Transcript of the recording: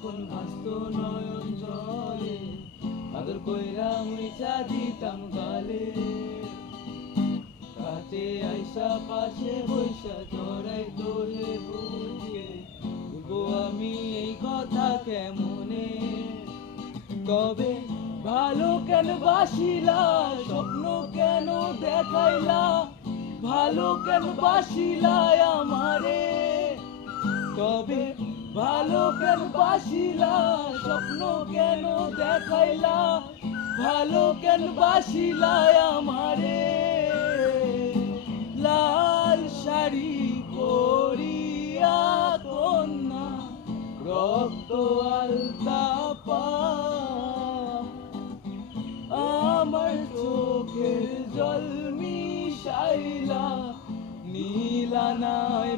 যখন ভাসতো নয়ন জলে, আদর কইরা মুইছা দিতাম গালে। কাছে আইসা পাশে বৈশা জড়াই তোলে বুকে, বলবো আমি এই কথা কেমনে। তবে ভালো কেন বাসিলা, স্বপ্ন কেন দেখাইলা, ভালো কেন বাসিলা আমারে। তবে ভালো কেন বাসিলা, স্বপ্ন কেন দেখাইলা, ভালো কেন বাসিলা আমারে। লাল শাড়ি পরিয়া কন্যা, রক্ত আলতা পা, আমার চোখের জল মিশাইলা নীলানায়